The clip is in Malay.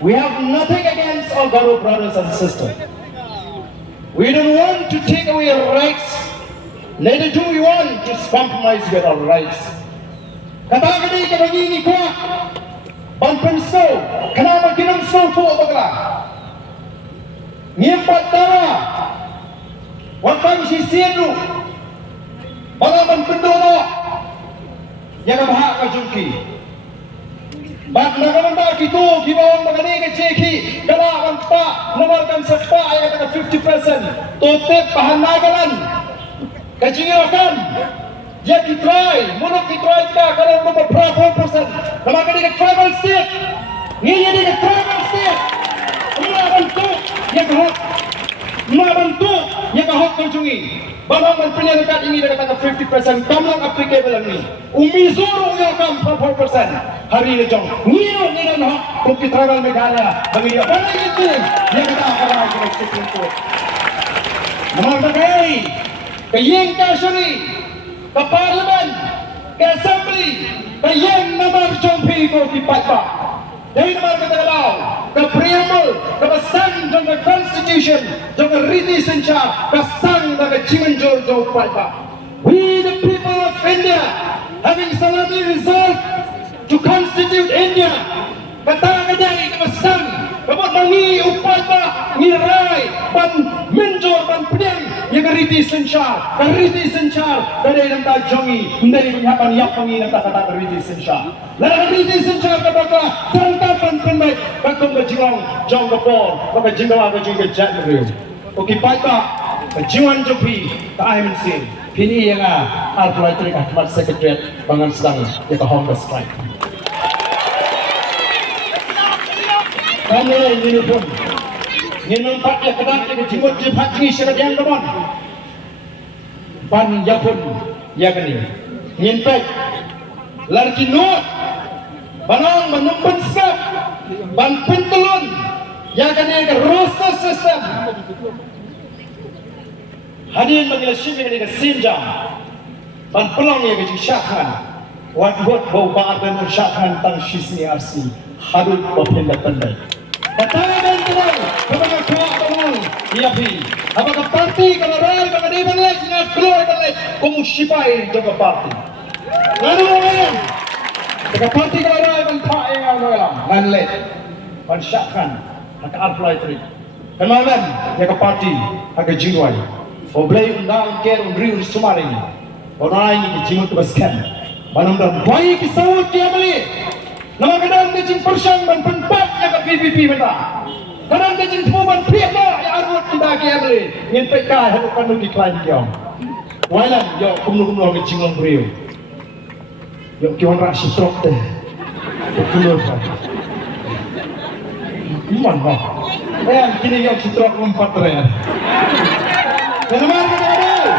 We have nothing against our Garo brothers and sisters. We don't want to take away our rights. Neither do we want to compromise with our rights. Katagani kabangini ko, banpenso, kanama kinamso po bagla. Ngimpat tara, wakang sisiru, mga banpendono, yang bahak kajungki. Bak nagamanda kito, gibawang magani keceki, galawang pa, namarkan sa pa ay kata 50%. Totep pahanagalan, kajingakan. Dia kitry, munok kitry kita kalau nomor berapa persen. Nama kini ke tribal state, ni jadi ke tribal state. Mula bantu, yang kahok, mula bantu, yang kahok kunjungi. Balang penyelidikan ini dengan kata 50%, kamlang applicable ini. Umizuru yang kam 4%. Hari ini jom, niyo ni dan hak untuk tribal Meghalaya. Bagi dia, mana itu yang kita akan lakukan Supreme Court. Nama bagai, kayeng kasuri. Ke Parlimen, ke Assembly, ke yang nomor jompi ko kipat pa. Dari nomor katalau, ke preamble, ke pasang jom ke Constitution, jom ke Riti Sencha, ke sang ke Cimanjur jom kipat pa. We the people of India, having solemnly resolved to constitute India, kata kadai ke pasang, dapat mangi upat pa, ngirai, ban menjor, ban pedang, yang Riti Sencha, Riti Sencha, dari nampak jongi, dari penyapan yang pengi nampak kata Riti Sencha. Lalu Riti Sencha kata tangkapan penbaik, bakong kejirong, jong kepor, baka jinggawa ke jingga jat negeri. Oke baiklah, kejiwan jopi, keahim sin, pini yang Ardent Ahmad Sekretariat Bangan Sedang, yang ke Hong Kong Strike. Kami ini pun. Nginung pat ya kedak ya jimut jipat jingi syarat yang kemon. Ban yapun ya kini. Ngintek larki nuat. Banang menumpen sep. Ban pentulun ya kini ke roster system. Hadirin mengira sini ke sinjam. Ban pelang ya ke syakhan. Wat bau ba'adan syakhan tang shisni arsi. Hadut pendek-pendek. Katakan tenang, kepada kuat tenang, iapi. Apakah parti kalau rai, apakah dia balik, ingat keluar balik, kamu sipai jaga parti. Lalu orang, apakah parti kalau rai, bentak yang orang, manlet, pensyakan, hak arflaitri. Kemarin, jaga parti, hak jiwai. Khublei undang ker undri sumari. Orang ini dijimut beskan. Manam dan baik kisah dia balik. Nama kadang dia jin persang dan penpat yang ke PPP minta. Kadang dia jin temuan priap lah yang arut kita kaya beli. Ingin PK yang akan nuki klaim dia. Wailan, yo kumno-kumno ke jingong beriu. Yo kiwan raksi trok deh. Kumno kan. Iman mah. Kini yo si trok 4 raya. Dan nama kadang